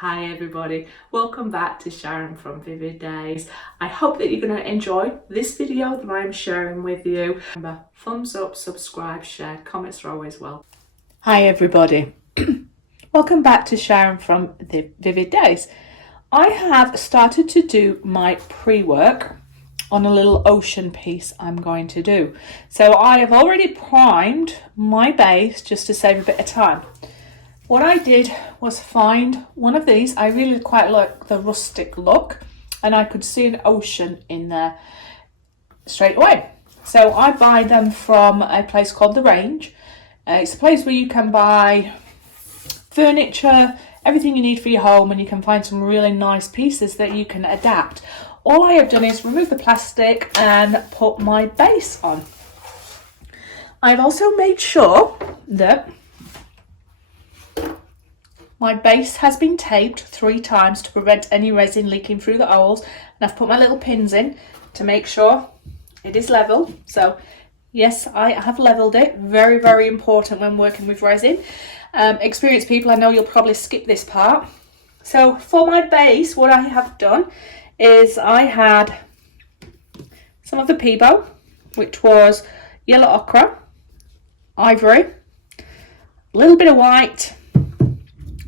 Hi everybody, welcome back to Sharon from Vivid Days. I hope that you're going to enjoy this video that I'm sharing with you. Remember, thumbs up, subscribe, share, comments are always welcome. Hi everybody, welcome back to Sharon from the Vivid Days. I have started to do my pre-work on a little ocean piece I'm going to do. So I have already primed my base just to save a bit of time. What I did was find one of these. I really quite like the rustic look, and I could see an ocean in there straight away. So I buy them from a place called The Range. It's a place where you can buy furniture, everything you need for your home, and you can find some really nice pieces that you can adapt. All I have done is remove the plastic and put my base on. I've also made sure that my base has been taped 3 times to prevent any resin leaking through the holes, and I've put my little pins in to make sure it is level. So yes, I have leveled it. Very, very important when working with resin. Experienced people, I know you'll probably skip this part. So for my base, what I have done is I had some of the Peebo, which was yellow ochre, ivory, a little bit of white,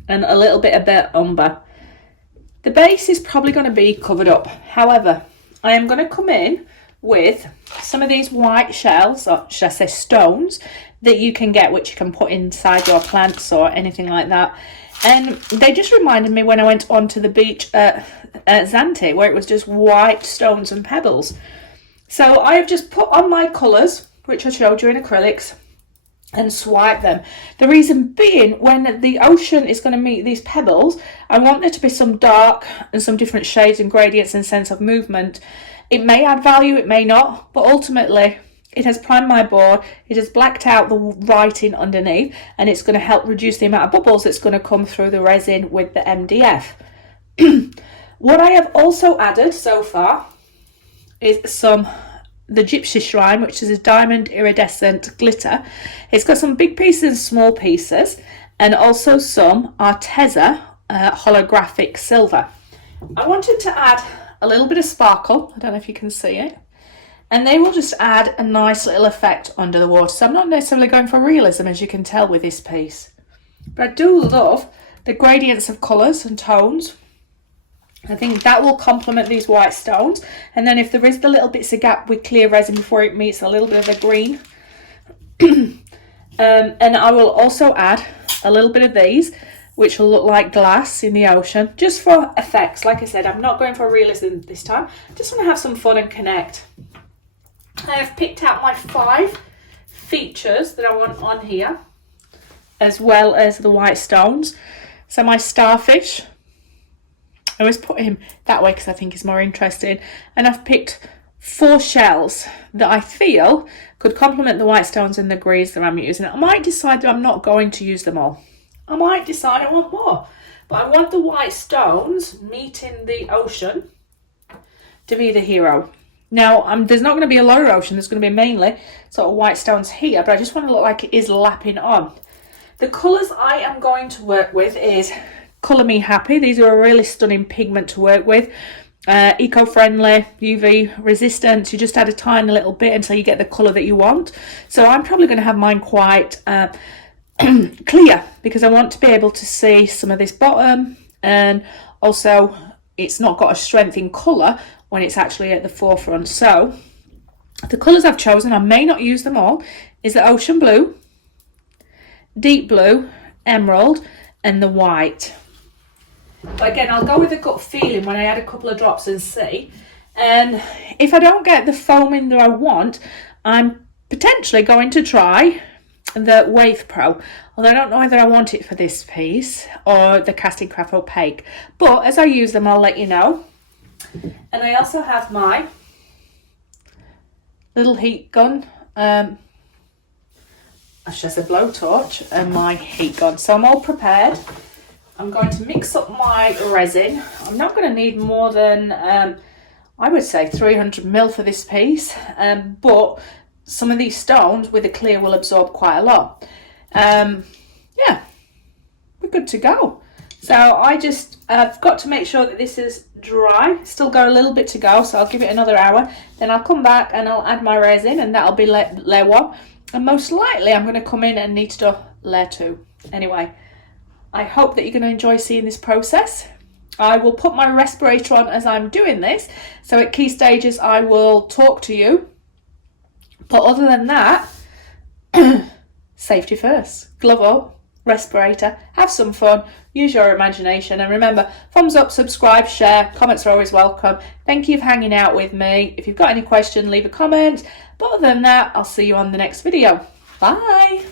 and a little bit of burnt umber. The base is probably going to be covered up. However, I am going to come in with some of these white shells, or should I say stones, that you can get, which you can put inside your plants or anything like that. And they just reminded me when I went onto the beach at Zante, where it was just white stones and pebbles. So I've just put on my colours, which I showed you in acrylics, and swipe them. The reason being, when the ocean is going to meet these pebbles, I want there to be some dark and some different shades and gradients and sense of movement. It may add value, it may not, but ultimately it has primed my board, it has blacked out the writing underneath, and it's going to help reduce the amount of bubbles that's going to come through the resin with the MDF. What I have also added so far is the Gypsy Shrine, which is a diamond iridescent glitter. It's got some big pieces and small pieces, and also some Arteza holographic silver. I wanted to add a little bit of sparkle. I don't know if you can see it. And they will just add a nice little effect under the water. So I'm not necessarily going for realism, as you can tell with this piece. But I do love the gradients of colours and tones. I think that will complement these white stones. And then if there is the little bits of gap with clear resin before it meets a little bit of the green. And I will also add a little bit of these, which will look like glass in the ocean, just for effects. Like I said, I'm not going for realism this time. I just want to have some fun and connect. I have picked out my 5 features that I want on here, as well as the white stones. So my starfish, I always put him that way because I think he's more interesting. And I've picked 4 shells that I feel could complement the white stones and the greens that I'm using. I might decide that I'm not going to use them all. I might decide I want more. But I want the white stones meeting the ocean to be the hero. Now, there's not going to be a lot of ocean. There's going to be mainly sort of white stones here, but I just want to look like it is lapping on. The colours I am going to work with is Colour Me Happy. These are a really stunning pigment to work with. Eco-friendly, UV resistant. You just add a tiny little bit until you get the colour that you want. So I'm probably going to have mine quite clear, because I want to be able to see some of this bottom, and also it's not got a strength in colour when it's actually at the forefront. So the colours I've chosen, I may not use them all, is the ocean blue, deep blue, emerald, and the white. But again, I'll go with a gut feeling when I add a couple of drops and see. And if I don't get the foaming that I want, I'm potentially going to try the Wave Pro, although I don't know whether I want it for this piece or the Casting Craft Opaque. But as I use them, I'll let you know. And I also have my little heat gun, I should say blowtorch, and my heat gun. So I'm all prepared. I'm going to mix up my resin. I'm not going to need more than, I would say 300 ml for this piece, but some of these stones with the clear will absorb quite a lot. Yeah, we're good to go. So I've got to make sure that this is dry. Still got a little bit to go, so I'll give it another hour. Then I'll come back and I'll add my resin, and that'll be layer 1. And most likely I'm going to come in and need to do layer 2. Anyway, I hope that you're going to enjoy seeing this process. I will put my respirator on as I'm doing this, so at key stages I will talk to you. But other than that, safety first. Glove up, respirator, have some fun, use your imagination, and remember, thumbs up, subscribe, share, comments are always welcome. Thank you for hanging out with me. If you've got any question, leave a comment. But other than that, I'll see you on the next video. Bye.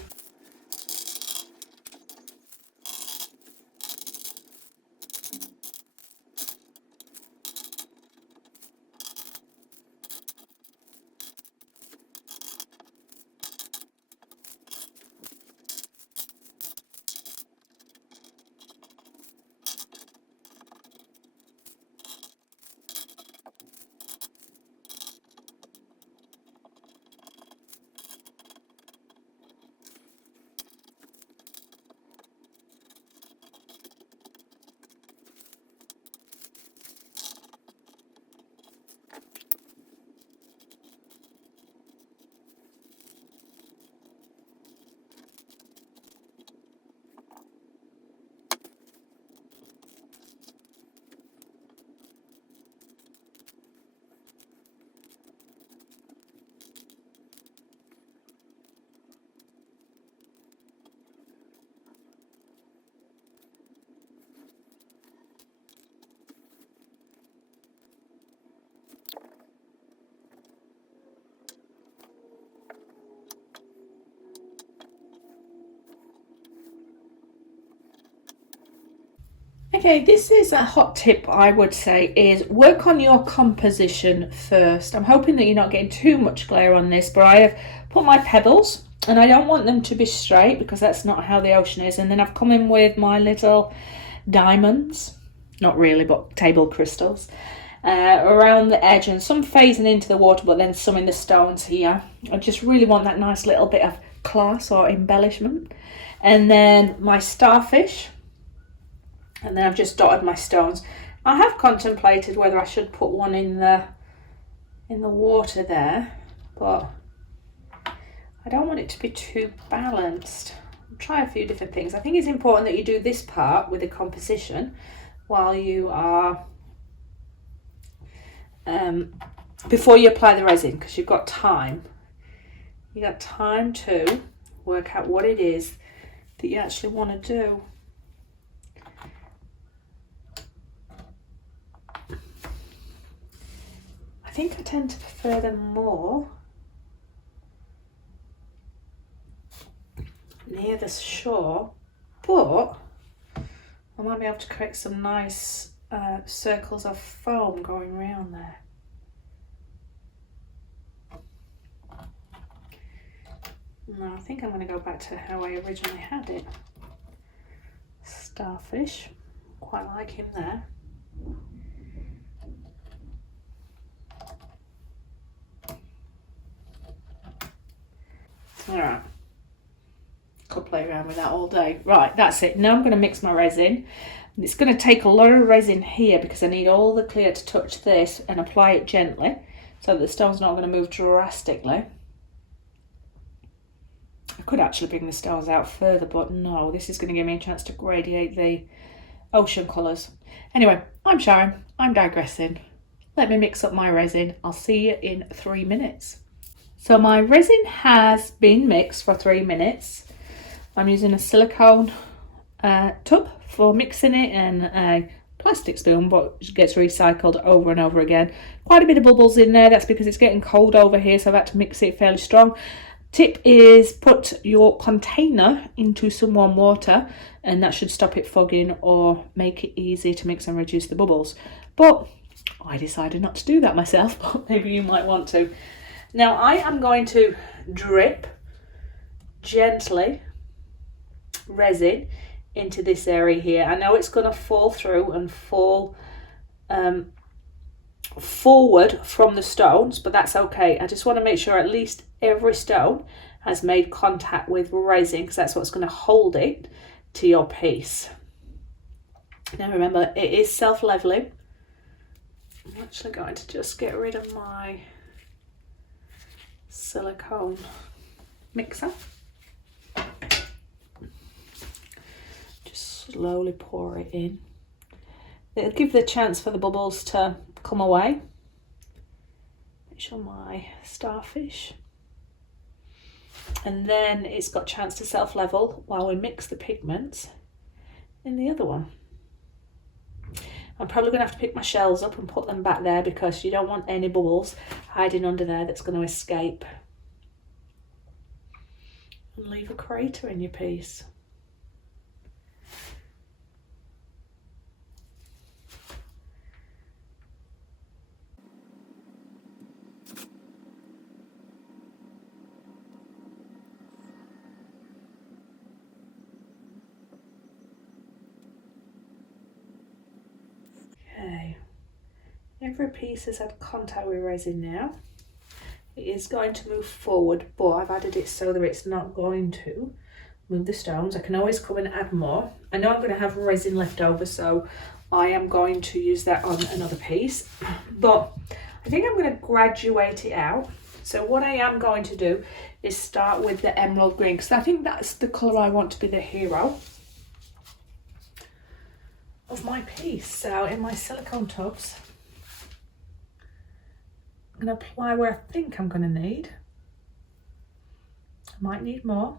Okay, this is a hot tip I would say, is work on your composition first. I'm hoping that you're not getting too much glare on this, but I have put my pebbles, and I don't want them to be straight because that's not how the ocean is. And then I've come in with my little diamonds, not really, but table crystals, around the edge, and some phasing into the water, but then some in the stones here. I just really want that nice little bit of class or embellishment. And then my starfish. And then I've just dotted my stones. I have contemplated whether I should put one in the water there, but I don't want it to be too balanced. I'll try a few different things. I think it's important that you do this part with the composition while you are before you apply the resin, because you've got time. You got time to work out what it is that you actually want to do. I think I tend to prefer them more near the shore, but I might be able to create some nice circles of foam going around there. No, I think I'm going to go back to how I originally had it. Starfish, quite like him there. Alright, could play around with that all day. Right, that's it. Now I'm going to mix my resin. It's going to take a lot of resin here because I need all the clear to touch this and apply it gently so that the stone's not going to move drastically. I could actually bring the stones out further, but no, this is going to give me a chance to gradiate the ocean colours. Anyway, I'm Sharon, I'm digressing. Let me mix up my resin. I'll see you in 3 minutes. So my resin has been mixed for 3 minutes. I'm using a silicone tub for mixing it and a plastic spoon, but it gets recycled over and over again. Quite a bit of bubbles in there. That's because it's getting cold over here, so I've had to mix it fairly strong. Tip is put your container into some warm water, and that should stop it fogging or make it easy to mix and reduce the bubbles. But I decided not to do that myself, but maybe you might want to. Now I am going to drip gently resin into this area here. I know it's going to fall through and fall forward from the stones, but that's okay. I just want to make sure at least every stone has made contact with resin, because that's what's going to hold it to your piece. Now remember, it is self-leveling. I'm actually going to just get rid of my silicone mixer. Just slowly pour it in. It'll give the chance for the bubbles to come away. Make sure my starfish. And then it's got a chance to self-level while we mix the pigments in the other one. I'm probably going to have to pick my shells up and put them back there because you don't want any bubbles hiding under there that's going to escape and leave a crater in your piece. Okay, every piece has had contact with resin now. It is going to move forward, but I've added it so that it's not going to move the stones. I can always come and add more. I know I'm going to have resin left over, so I am going to use that on another piece, but I think I'm going to graduate it out. So what I am going to do is start with the emerald green, because I think that's the colour I want to be the hero of my piece. So in my silicone tubs, I'm going to apply where I think I'm going to need. I might need more.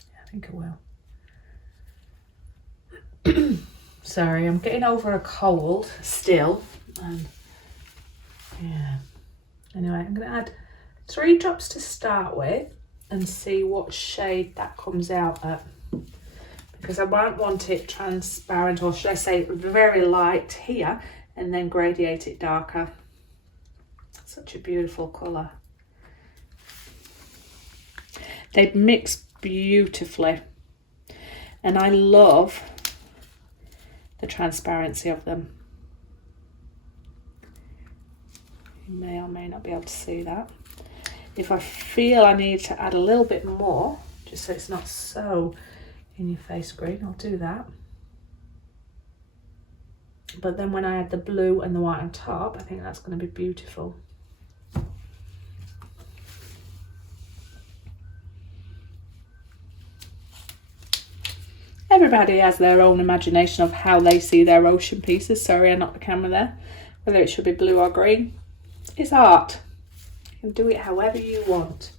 I think I will. Sorry, I'm getting over a cold still. Yeah. Anyway, I'm going to add 3 drops to start with and see what shade that comes out at. Because I won't want it transparent, or should I say very light here, and then gradiate it darker. Such a beautiful colour. They mix beautifully, and I love the transparency of them. You may or may not be able to see that. If I feel I need to add a little bit more, just so it's not so in your face green, I'll do that. But then when I add the blue and the white on top, I think that's going to be beautiful. Everybody has their own imagination of how they see their ocean pieces. Sorry, I knocked the camera there. Whether it should be blue or green. It's art. You can do it however you want.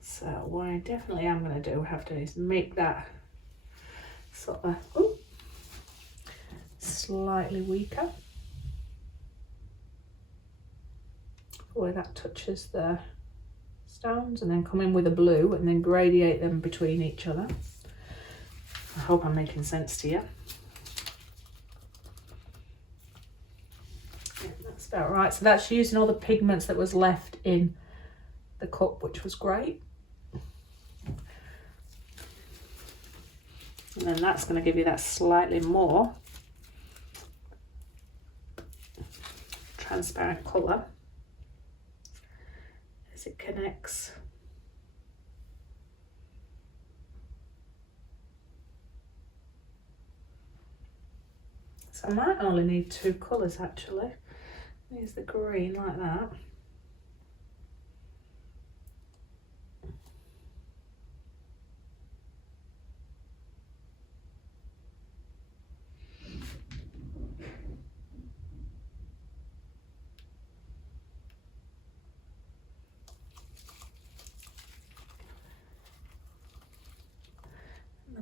So what I definitely am going to do after is make that sort of slightly weaker where that touches the stones, and then come in with a blue and then gradiate them between each other. I hope I'm making sense to you. Yeah, that's about right. So that's using all the pigments that was left in the cup, which was great. And then that's going to give you that slightly more transparent colour as it connects. So I might only need 2 colours actually. Use the green like that.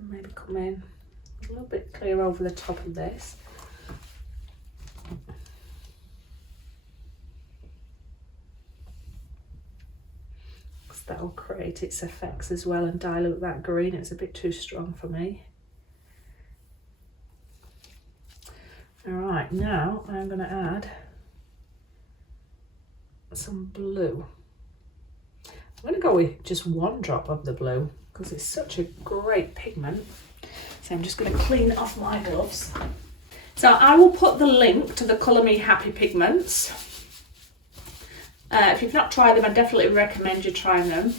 Maybe come in a little bit clear over the top of this. Because that'll create its effects as well and dilute that green. It's a bit too strong for me. Alright, now I'm going to add some blue. I'm going to go with just 1 drop of the blue, because it's such a great pigment. So I'm just going to clean off my gloves. So I will put the link to the Colour Me Happy pigments. If you've not tried them, I definitely recommend you trying them.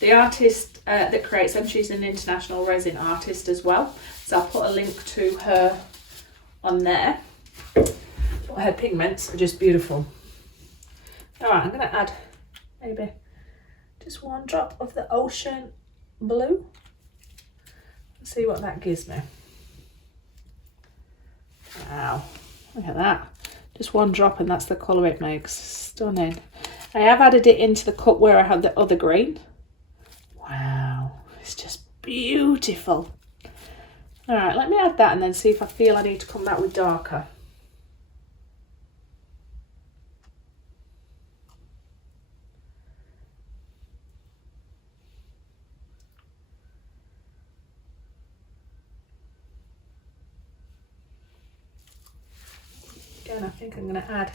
The artist that creates them, she's an international resin artist as well. So I'll put a link to her on there. But her pigments are just beautiful. All right, I'm going to add maybe just one drop of the ocean blue. Let's see what that gives me. Wow, look at that. Just one drop and that's the colour it makes. Stunning. I have added it into the cup where I had the other green. Wow, it's just beautiful. All right, let me add that and then see if I feel I need to come back with darker. Again, I think I'm going to add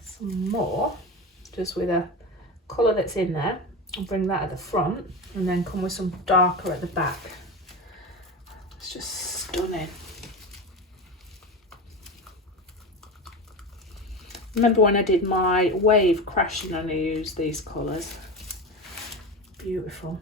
some more, just with a colour that's in there. I'll bring that at the front and then come with some darker at the back. It's just stunning. Remember when I did my wave crashing and I used these colours? Beautiful.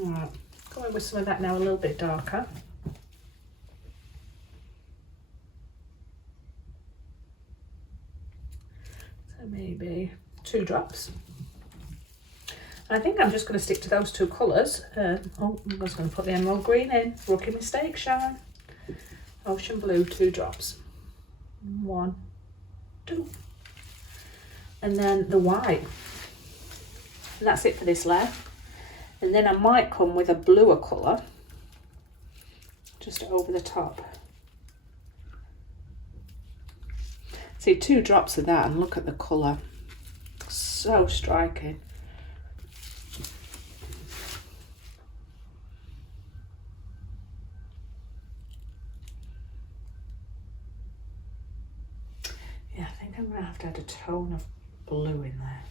Alright, going with some of that now, a little bit darker. So maybe 2 drops. I think I'm just going to stick to those 2 colours. Oh, I'm just going to put the emerald green in. Rookie mistake, Sharon. Ocean blue, 2 drops. 1, 2. And then the white. And that's it for this layer. And then I might come with a bluer colour just over the top. See, 2 drops of that and look at the colour. So striking. Yeah, I think I'm going to have to add a tone of blue in there.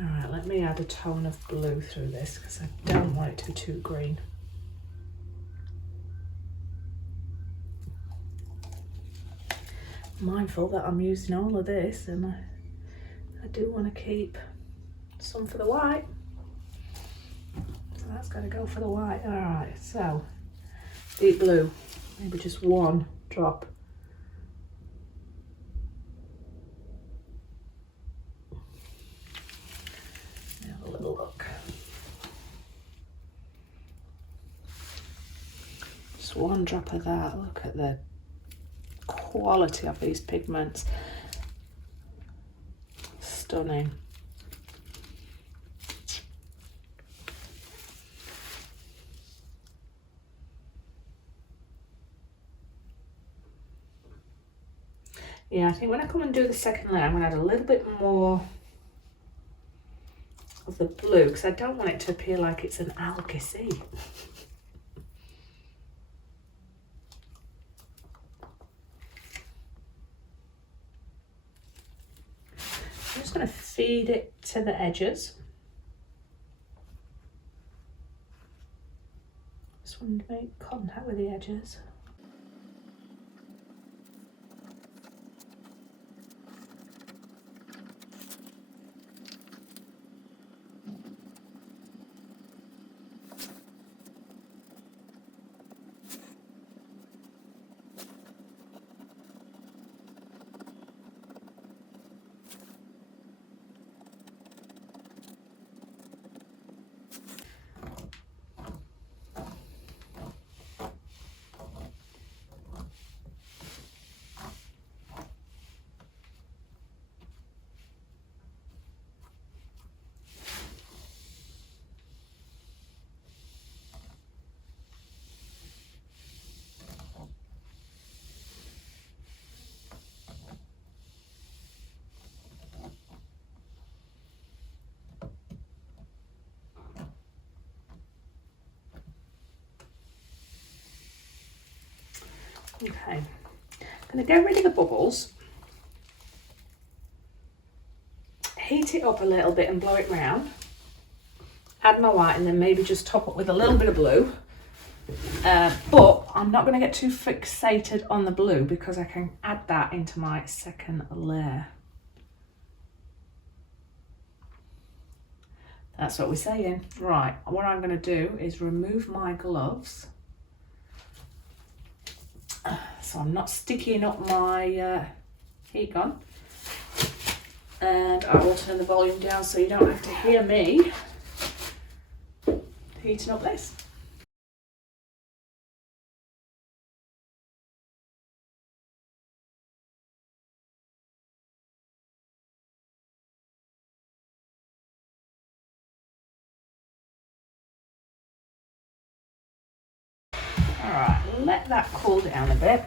Alright, let me add a tone of blue through this because I don't want it to be too green. Mindful that I'm using all of this and I do want to keep some for the white. So that's got to go for the white. Alright, so deep blue, maybe just 1 drop. Have a little look. Just 1 drop of that. Look at the quality of these pigments. Stunning. Yeah, I think when I come and do the second layer, I'm going to add a little bit more of the blue because I don't want it to appear like it's an algae sea. I'm just going to feed it to the edges. Just want to make contact with the edges. Okay, I'm going to get rid of the bubbles, heat it up a little bit and blow it round, add my white, and then maybe just top up with a little bit of blue. But I'm not going to get too fixated on the blue because I can add that into my second layer. That's what we're saying. Right, what I'm going to do is remove my gloves so I'm not sticking up my heat gun, and I will turn the volume down so you don't have to hear me heating up this. Alright, let that cool down a bit.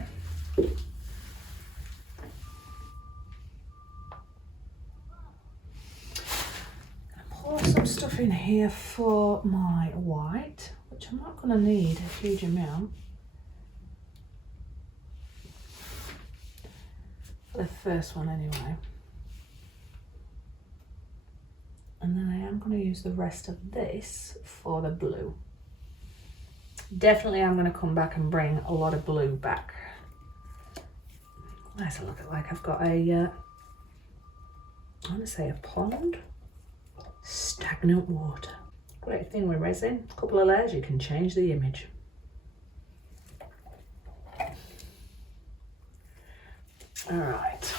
Pour some stuff in here for my white, which I'm not going to need a huge amount. For the first one anyway. And then I am going to use the rest of this for the blue. Definitely I'm going to come back and bring a lot of blue back. Nice to look at, like I've got a, I want to say a pond. Stagnant water. Great thing with resin, a couple of layers, you can change the image. All right.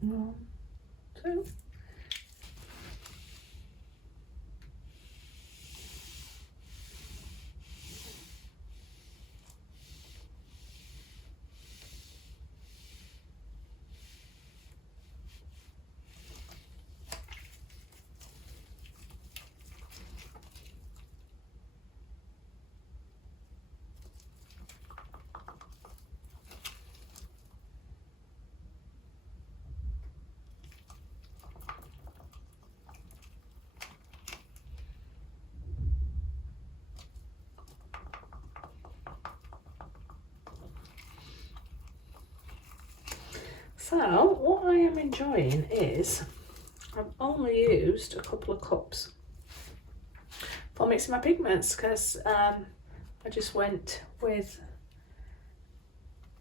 One, two. So what I am enjoying is I've only used a couple of cups for mixing my pigments because I just went with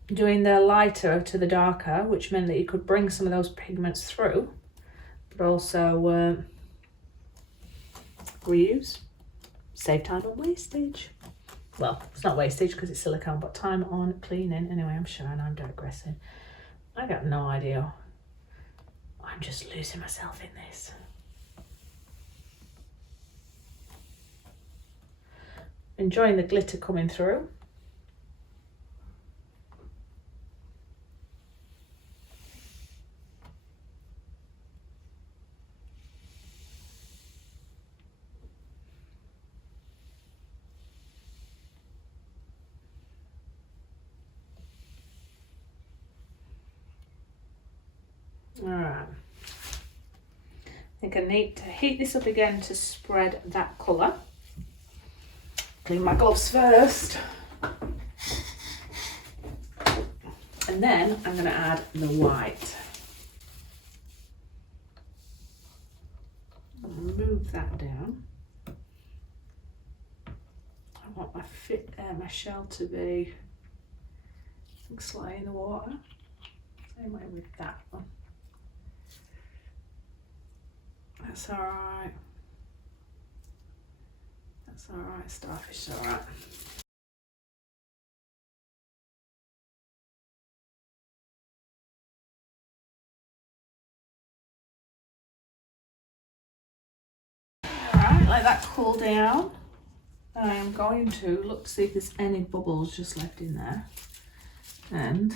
doing the lighter to the darker, which meant that you could bring some of those pigments through, but also reuse, save time on wastage. Well, it's not wastage because it's silicone, but time on cleaning. Anyway, I'm Sharon, I'm digressing. I got no idea. I'm just losing myself in this. Enjoying the glitter coming through. Alright. I think I need to heat this up again to spread that colour. Clean my gloves first. And then I'm going to add the white. Move that down. I want my shell to be, I think, slightly in the water. Same way with that one. That's alright. That's alright, starfish is alright. Alright, let that cool down. I am going to look to see if there's any bubbles just left in there. And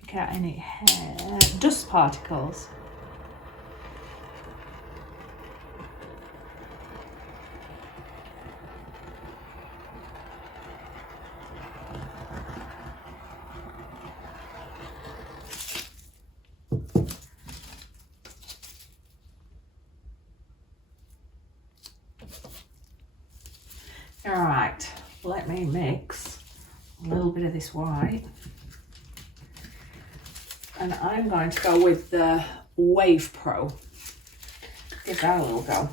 pick out any hair, dust particles. All right, let me mix a little bit of this white. And I'm going to go with the Wave Pro. Give that a little go.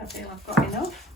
I feel I've got enough.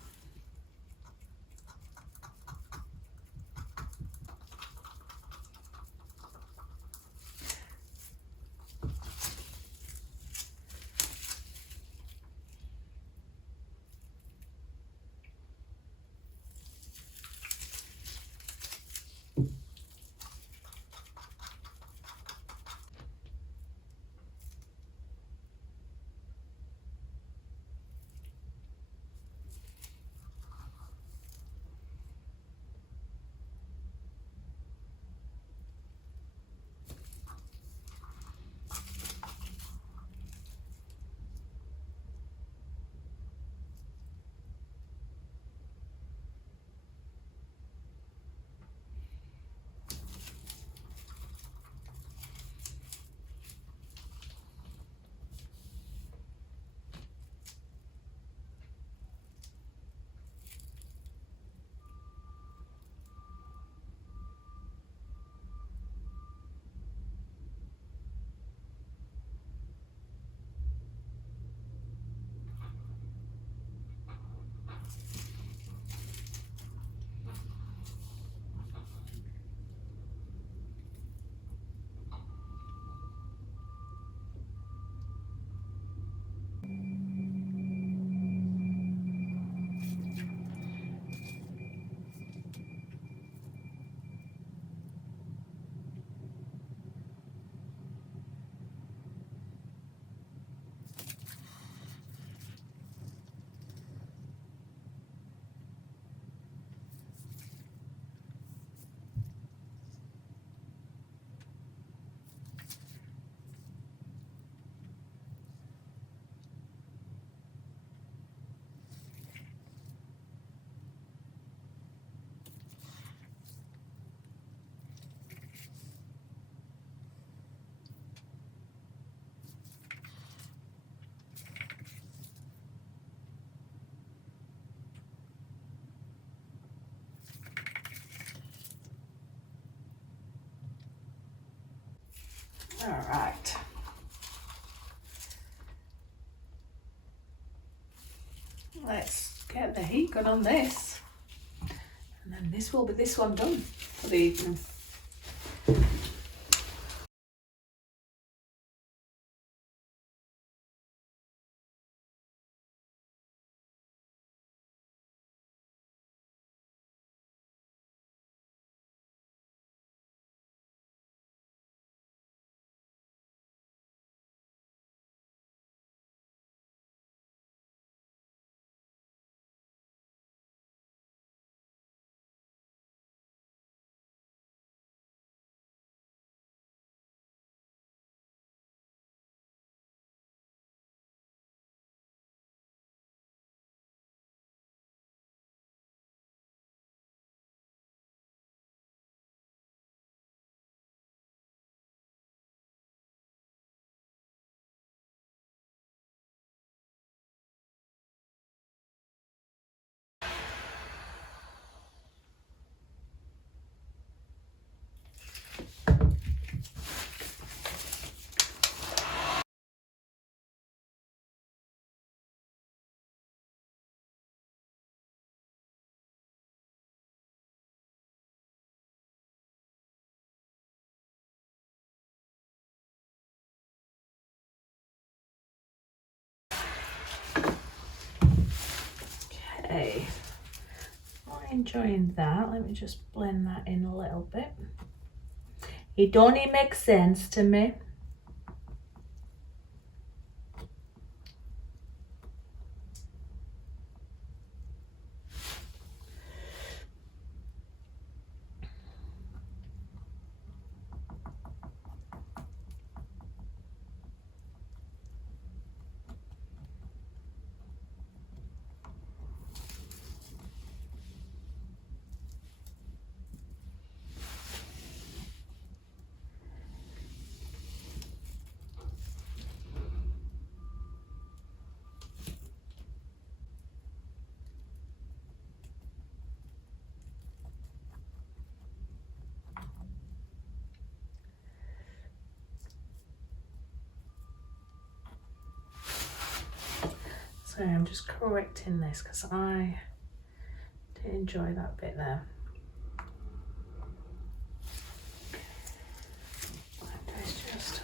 All right. Let's get the heat gun on this. And then this will be this one done for the evening. Okay, I'm enjoying that. Let me just blend that in a little bit. It don't even make sense to me. So I'm just correcting this because I didn't enjoy that bit there. It's just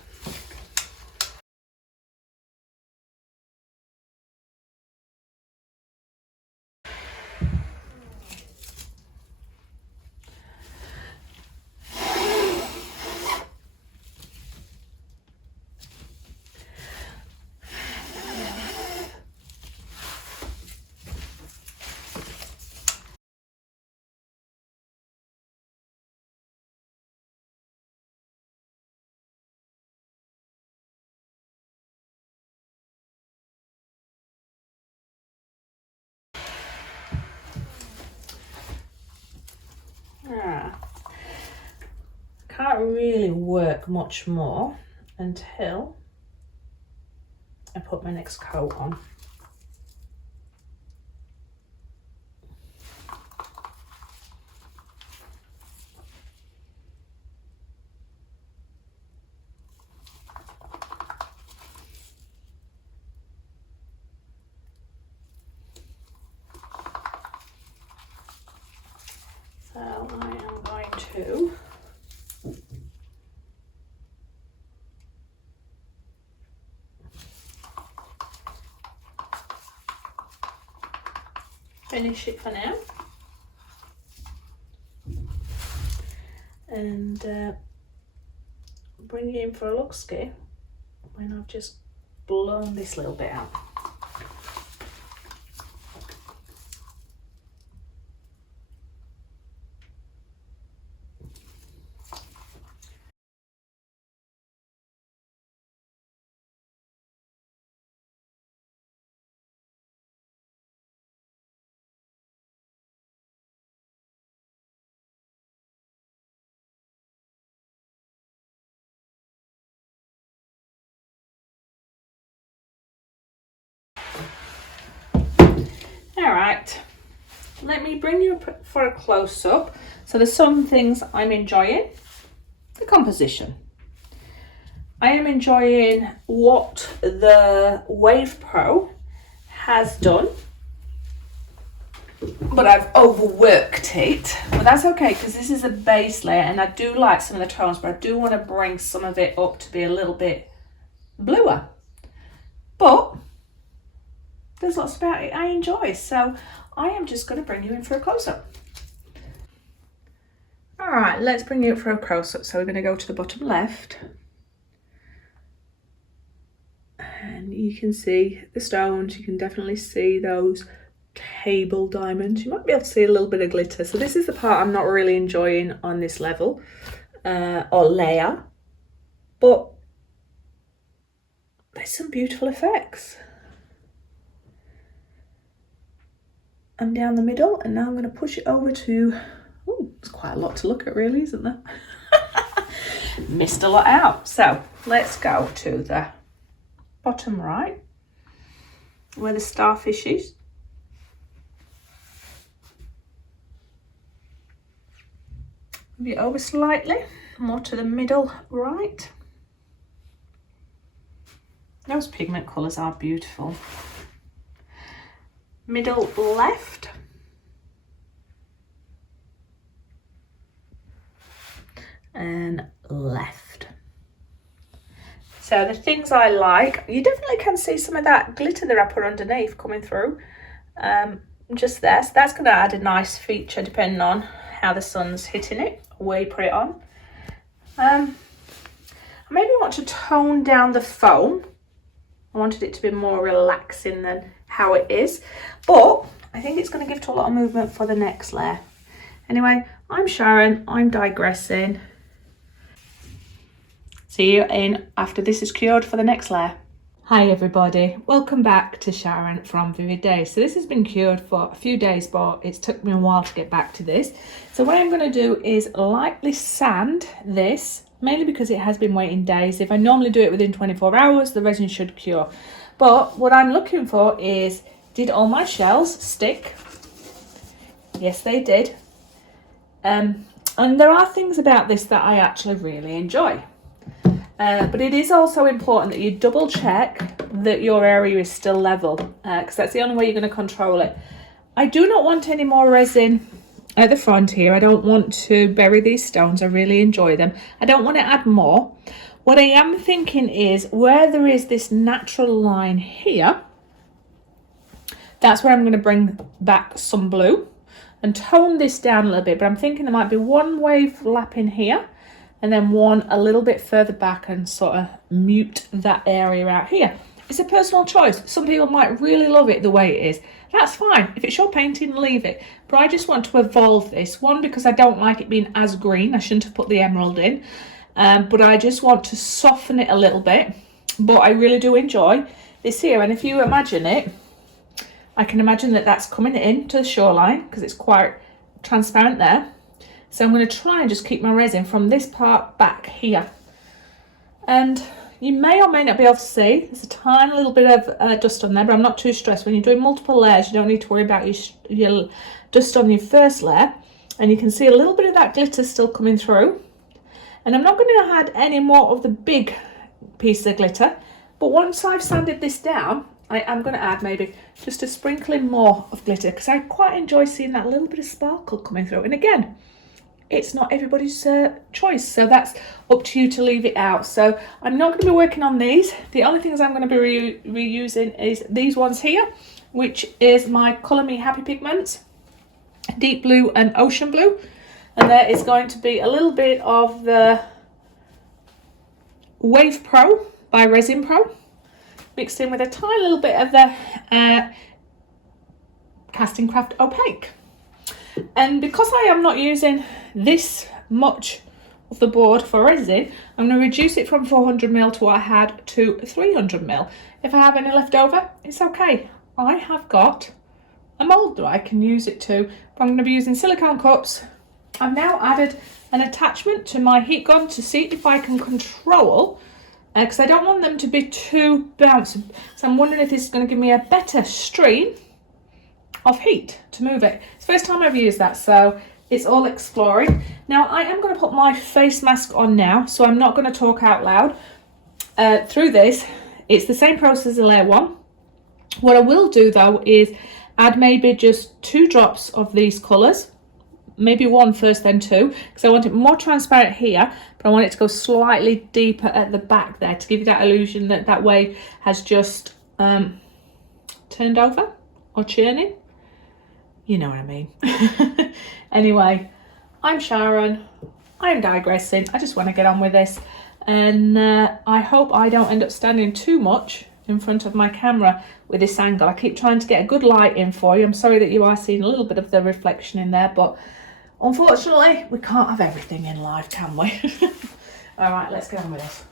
can't really work much more until I put my next coat on. So I am going to finish it for now and bring it in for a look-see when I've just blown this little bit out. Alright, let me bring you up for a close-up. So there's some things I'm enjoying. The composition. I am enjoying what the Wave Pro has done, but I've overworked it. But that's okay because this is a base layer and I do like some of the tones, but I do want to bring some of it up to be a little bit bluer. But there's lots about it I enjoy, so I am just going to bring you in for a close-up. All right, let's bring you up for a close-up. So we're going to go to the bottom left. And you can see the stones, you can definitely see those table diamonds. You might be able to see a little bit of glitter. So this is the part I'm not really enjoying on this level or layer, but there's some beautiful effects. I'm down the middle and now I'm going to push it over to, oh, there's quite a lot to look at really, isn't there? Missed a lot out. So let's go to the bottom right where the starfish is. Move it over slightly, more to the middle right. Those pigment colours are beautiful. Middle left. And left. So the things I like, you definitely can see some of that glitter that I put underneath coming through. Just there, so that's going to add a nice feature depending on how the sun's hitting it, where you put it on. I maybe want to tone down the foam. I wanted it to be more relaxing than how it is, but I think it's going to give it a lot of movement for the next layer. Anyway, I'm Sharon, I'm digressing. See you in after this is cured for the next layer. Hi everybody, welcome back to Sharon from Vivid Days. So this has been cured for a few days, but it's took me a while to get back to this. So what I'm going to do is lightly sand this, mainly because it has been waiting days. If I normally do it within 24 hours, the resin should cure. But what I'm looking for is, did all my shells stick? Yes, they did. And there are things about this that I actually really enjoy. But it is also important that you double check that your area is still level, because that's the only way you're going to control it. I do not want any more resin at the front here. I don't want to bury these stones. I really enjoy them. I don't want to add more. What I am thinking is where there is this natural line here, that's where I'm going to bring back some blue and tone this down a little bit. But I'm thinking there might be one wave lap in here and then one a little bit further back and sort of mute that area out here. It's a personal choice. Some people might really love it the way it is. That's fine. If it's your painting, leave it. But I just want to evolve this. One, because I don't like it being as green. I shouldn't have put the emerald in. But I just want to soften it a little bit. But I really do enjoy this here. And if you imagine it, I can imagine that that's coming in to the shoreline because it's quite transparent there. So I'm going to try and just keep my resin from this part back here. And you may or may not be able to see, there's a tiny little bit of dust on there, but I'm not too stressed. When you're doing multiple layers, you don't need to worry about your dust on your first layer. And you can see a little bit of that glitter still coming through. And I'm not going to add any more of the big pieces of glitter, but once I've sanded this down, I am going to add maybe just a sprinkling more of glitter because I quite enjoy seeing that little bit of sparkle coming through. And again, it's not everybody's choice, so that's up to you to leave it out. So I'm not going to be working on these. The only things I'm going to be reusing is these ones here, which is my Colour Me Happy Pigments, Deep Blue and Ocean Blue. And there is going to be a little bit of the Wave Pro by Resin Pro, mixed in with a tiny little bit of the Casting Craft Opaque. And because I am not using this much of the board for resin, I'm going to reduce it from 400ml to what I had to 300ml. If I have any left over, it's okay. I have got a mould that I can use it to, but I'm going to be using silicone cups. I've now added an attachment to my heat gun to see if I can control, because I don't want them to be too bouncy. So I'm wondering if this is going to give me a better stream of heat to move it. It's the first time I've used that, so it's all exploring. Now I am going to put my face mask on now, so I'm not going to talk out loud through this. It's the same process as layer one. What I will do though is add maybe just 2 drops of these colours. Maybe 1 first, then 2, because I want it more transparent here, but I want it to go slightly deeper at the back there to give you that illusion that that wave has just turned over or churning. You know what I mean. Anyway, I'm Sharon. I'm digressing. I just want to get on with this, and I hope I don't end up standing too much in front of my camera with this angle. I keep trying to get a good light in for you. I'm sorry that you are seeing a little bit of the reflection in there, but unfortunately, we can't have everything in life, can we? All right, let's get on with this.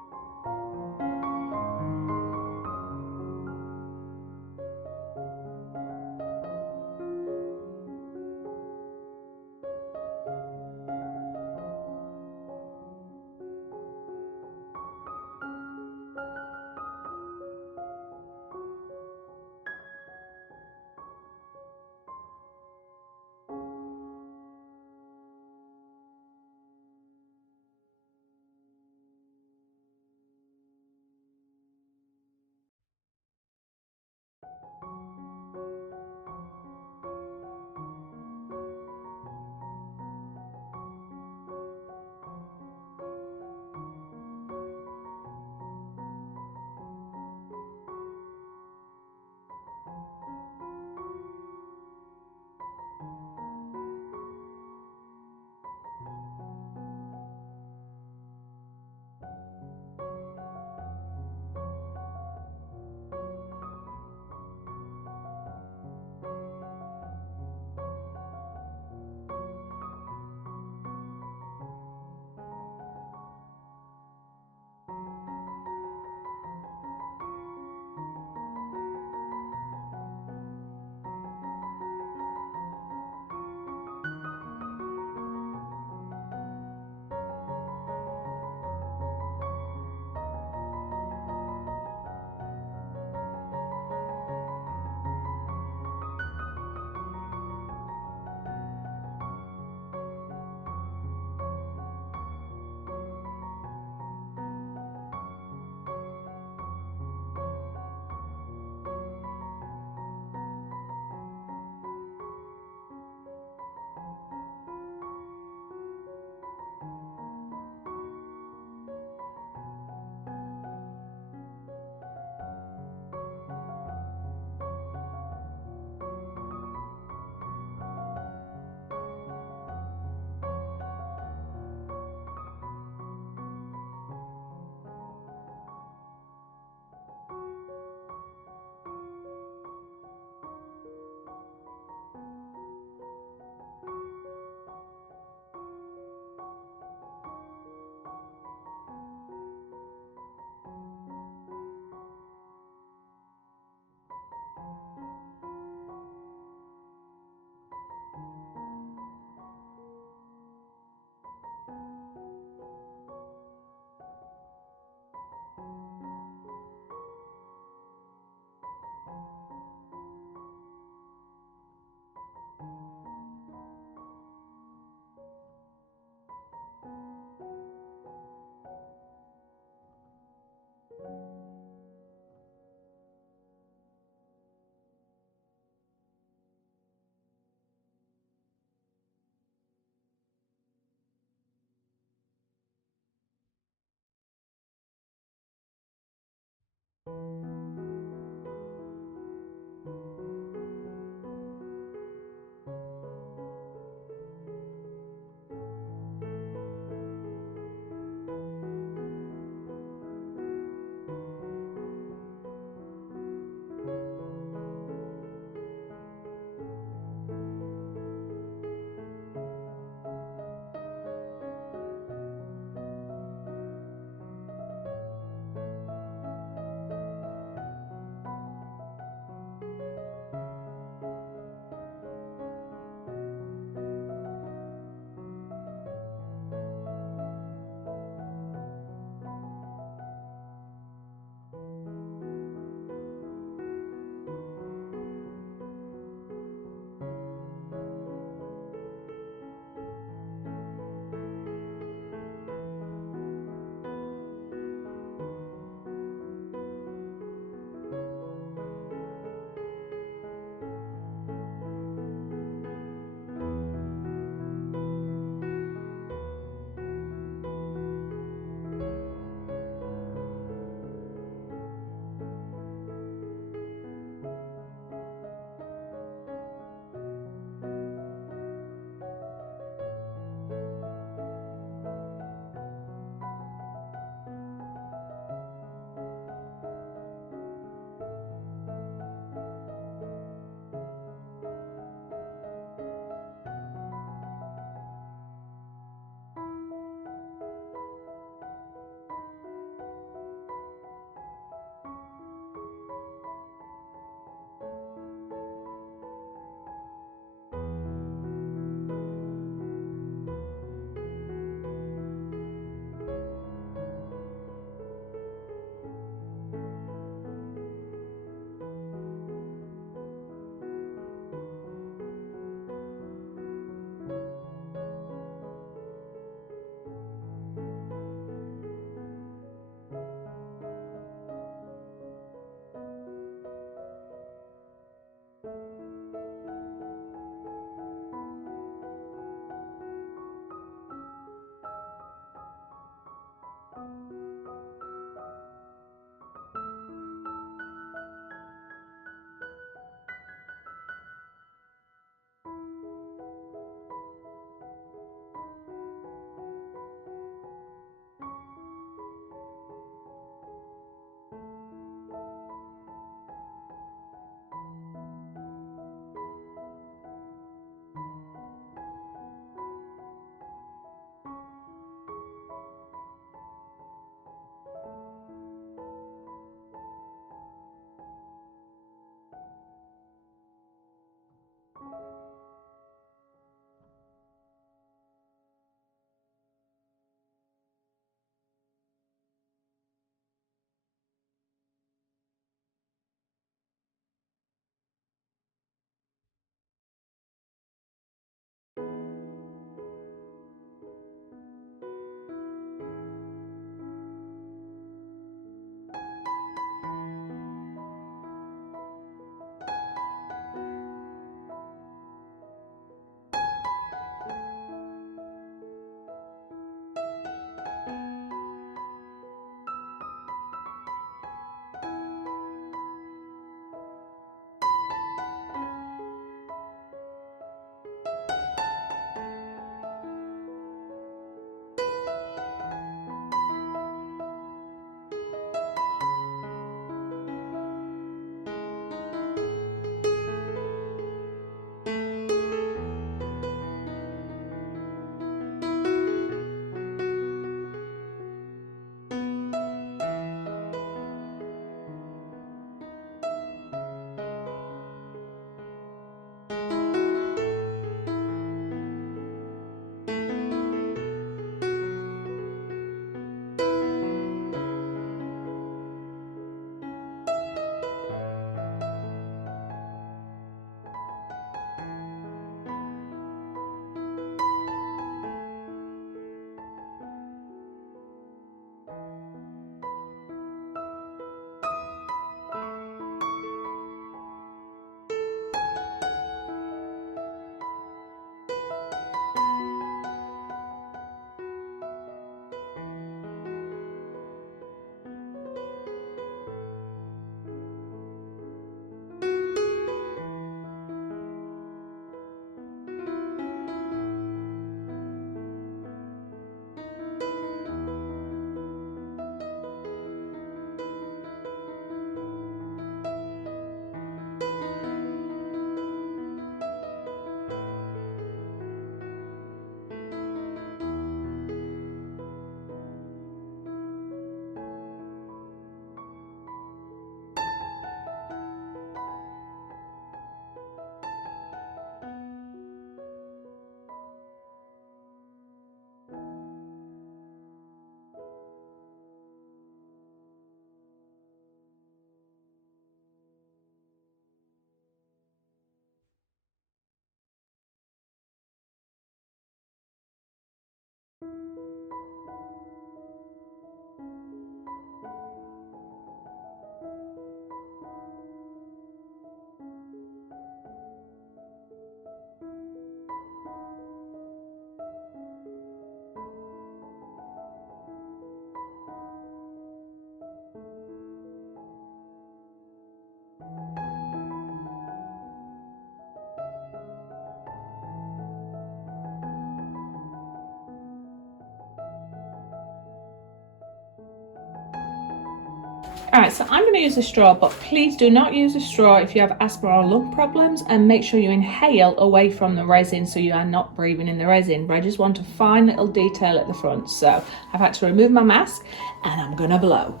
All right, so I'm going to use a straw, but please do not use a straw if you have asthma or lung problems, and make sure you inhale away from the resin so you are not breathing in the resin. But I just want a fine little detail at the front. So I've had to remove my mask and I'm going to blow.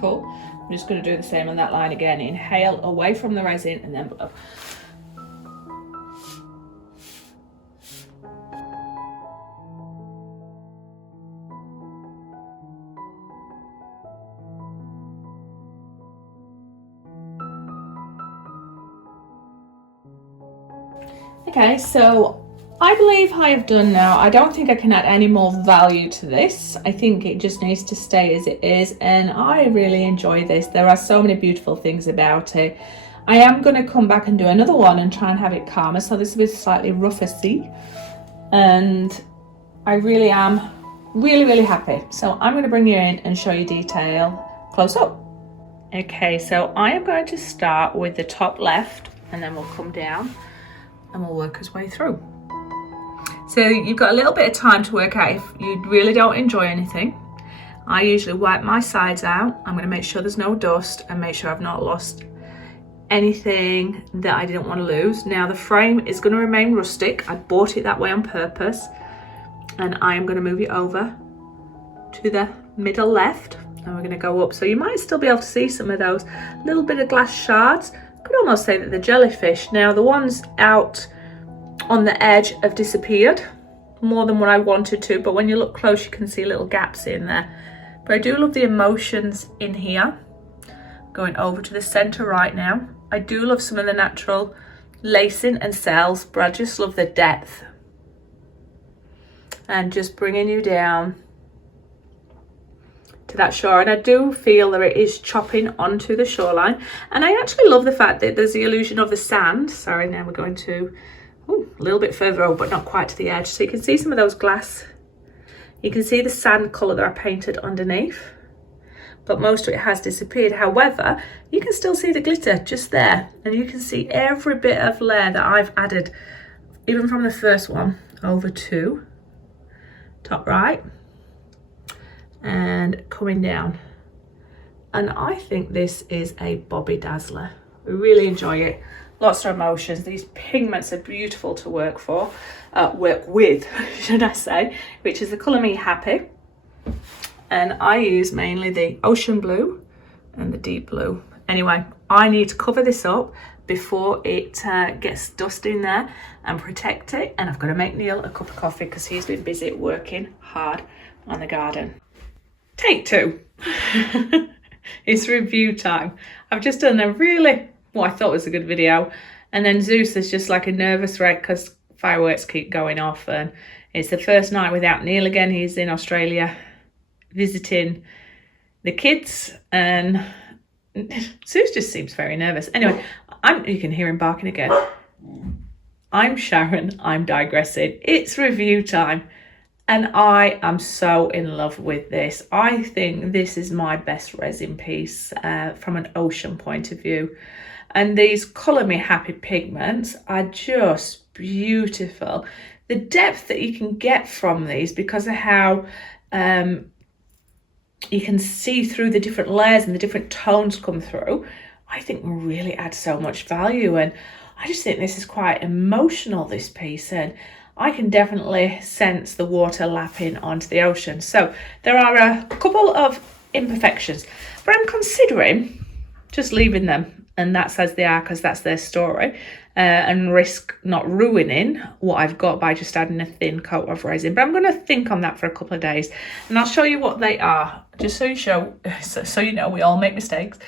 Cool. I'm just going to do the same on that line again. Inhale away from the resin and then blow. Okay, so I believe I have done now. I don't think I can add any more value to this. I think it just needs to stay as it is, and I really enjoy this. There are so many beautiful things about it. I am going to come back and do another one and try and have it calmer, so this will be slightly rougher see, and I really am really happy. So I'm going to bring you in and show you detail close up. Okay, so I am going to start with the top left and then we'll come down and we'll work our way through. So you've got a little bit of time to work out if you really don't enjoy anything. I usually wipe my sides out. I'm going to make sure there's no dust and make sure I've not lost anything that I didn't want to lose. Now the frame is going to remain rustic. I bought it that way on purpose, and I am going to move it over to the middle left, and we're going to go up. So you might still be able to see some of those little bit of glass shards. Could almost say that they're jellyfish. Now the ones out on the edge have disappeared more than what I wanted to, but when you look close you can see little gaps in there. But I do love the emotions in here. Going over to the center right now. I do love some of the natural lacing and cells, but I just love the depth. And just bringing you down to that shore, and I do feel that it is chopping onto the shoreline, and I actually love the fact that there's the illusion of the sand. Sorry, now we're going to a little bit further over, but not quite to the edge, so you can see some of those glass, you can see the sand colour that I painted underneath, but most of it has disappeared. However, you can still see the glitter just there, and you can see every bit of layer that I've added, even from the first one over to top right and coming down. And I think this is a Bobby Dazzler. I really enjoy it. Lots of emotions. These pigments are beautiful to work with, should I say, which is the Colour Me Happy. And I use mainly the ocean blue and the deep blue. Anyway, I need to cover this up before it gets dust in there and protect it. And I've got to make Neil a cup of coffee because he's been busy working hard on the garden. Take two. It's review time. I've just done a really, what I thought was a good video. And then Zeus is just like a nervous wreck because fireworks keep going off. And it's the first night without Neil again. He's in Australia visiting the kids. And Zeus just seems very nervous. Anyway, you can hear him barking again. I'm Sharon. I'm digressing. It's review time. And I am so in love with this. I think this is my best resin piece from an ocean point of view. And these Colour Me Happy pigments are just beautiful. The depth that you can get from these because of how you can see through the different layers and the different tones come through, I think really adds so much value. And I just think this is quite emotional, this piece. And I can definitely sense the water lapping onto the ocean. So there are a couple of imperfections, but I'm considering just leaving them, and that's as they are because that's their story, and risk not ruining what I've got by just adding a thin coat of resin. But I'm going to think on that for a couple of days, and I'll show you what they are, just so you know we all make mistakes.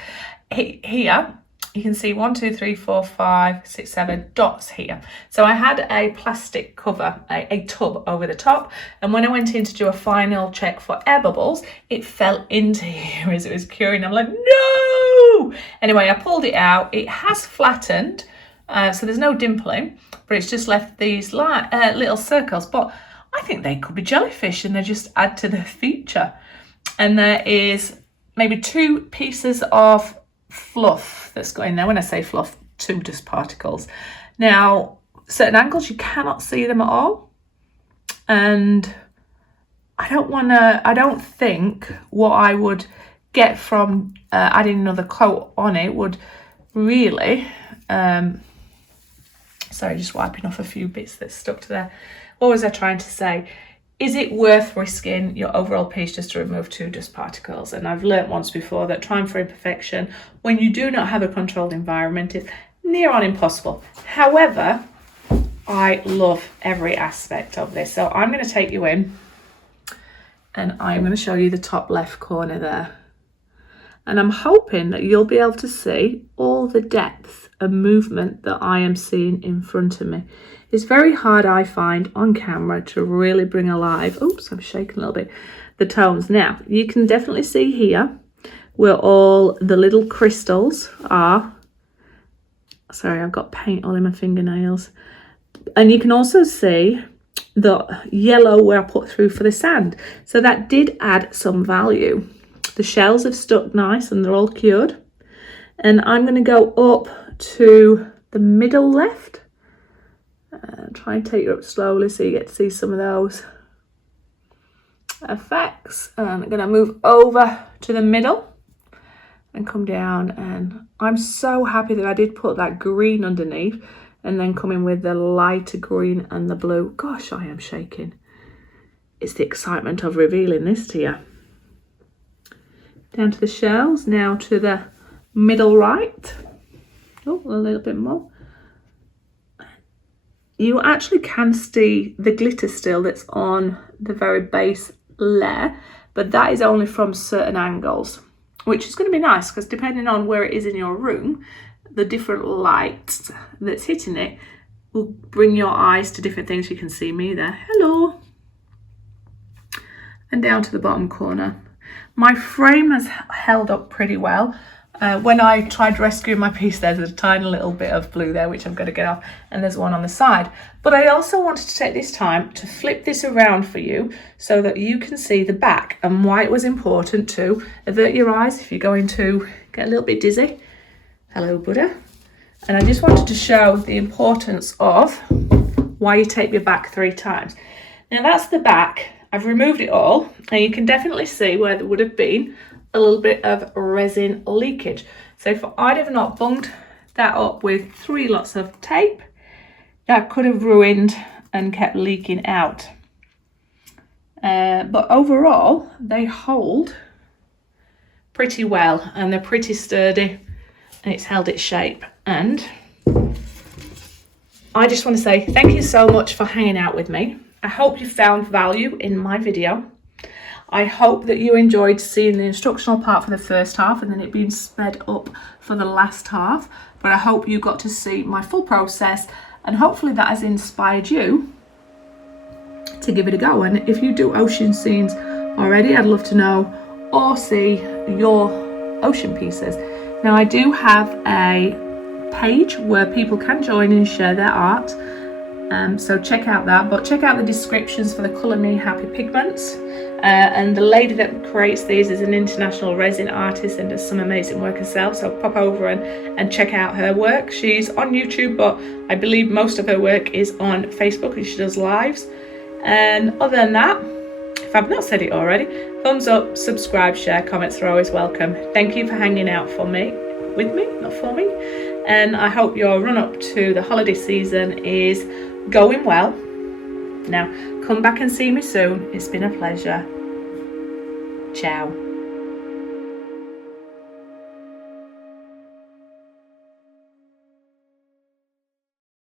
Here you can see 1, 2, 3, 4, 5, 6, 7 dots here. So I had a plastic cover, a tub over the top, and when I went in to do a final check for air bubbles, it fell into here as it was curing. I'm like, no! Anyway, I pulled it out. It has flattened, so there's no dimpling, but it's just left these little circles. But I think they could be jellyfish, and they just add to the feature. And there is maybe 2 pieces of fluff that's got in there. When I say fluff, 2 dust particles. Now, certain angles you cannot see them at all, and I don't think what I would get from adding another coat on it would really sorry, just wiping off a few bits that stuck to there. What was I trying to say? Is it worth risking your overall piece just to remove 2 dust particles? And I've learnt once before that trying for imperfection when you do not have a controlled environment is near on impossible. However, I love every aspect of this. So I'm going to take you in and I'm going to show you the top left corner there. And I'm hoping that you'll be able to see all the depth and movement that I am seeing in front of me. It's very hard, I find, on camera to really bring alive, oops, I'm shaking a little bit, the tones. Now, you can definitely see here where all the little crystals are. Sorry, I've got paint all in my fingernails. And you can also see the yellow where I put through for the sand. So that did add some value. The shells have stuck nice and they're all cured. And I'm going to go up to the middle left. Try and take you up slowly so you get to see some of those effects. And I'm going to move over to the middle and come down. And I'm so happy that I did put that green underneath and then come in with the lighter green and the blue. Gosh, I am shaking. It's the excitement of revealing this to you. Down to the shells, now to the middle right. Oh, a little bit more. You actually can see the glitter still that's on the very base layer, but that is only from certain angles, which is going to be nice because depending on where it is in your room, the different light that's hitting it will bring your eyes to different things. You can see me there. Hello. And down to the bottom corner. My frame has held up pretty well. When I tried rescuing my piece, there's a tiny little bit of blue there, which I'm going to get off, and there's one on the side. But I also wanted to take this time to flip this around for you so that you can see the back and why it was important to avert your eyes if you're going to get a little bit dizzy. Hello, Buddha. And I just wanted to show the importance of why you tape your back 3 times. Now that's the back. I've removed it all, and you can definitely see where there would have been a little bit of resin leakage. So if I'd have not bunged that up with 3 lots of tape, that could have ruined and kept leaking out. But overall, they hold pretty well and they're pretty sturdy, and it's held its shape. And I just want to say thank you so much for hanging out with me. I hope you found value in my video. I hope that you enjoyed seeing the instructional part for the first half and then it being sped up for the last half. But I hope you got to see my full process, and hopefully that has inspired you to give it a go. And if you do ocean scenes already, I'd love to know or see your ocean pieces. Now I do have a page where people can join and share their art. So check out that, but check out the descriptions for the Colour Me Happy pigments. And the lady that creates these is an international resin artist and does some amazing work herself. So pop over and check out her work. She's on YouTube, but I believe most of her work is on Facebook and she does lives. And other than that, if I've not said it already, thumbs up, subscribe, share, comments are always welcome. Thank you for hanging out with me, not for me. And I hope your run up to the holiday season is going well. Now, come back and see me soon. It's been a pleasure. Ciao.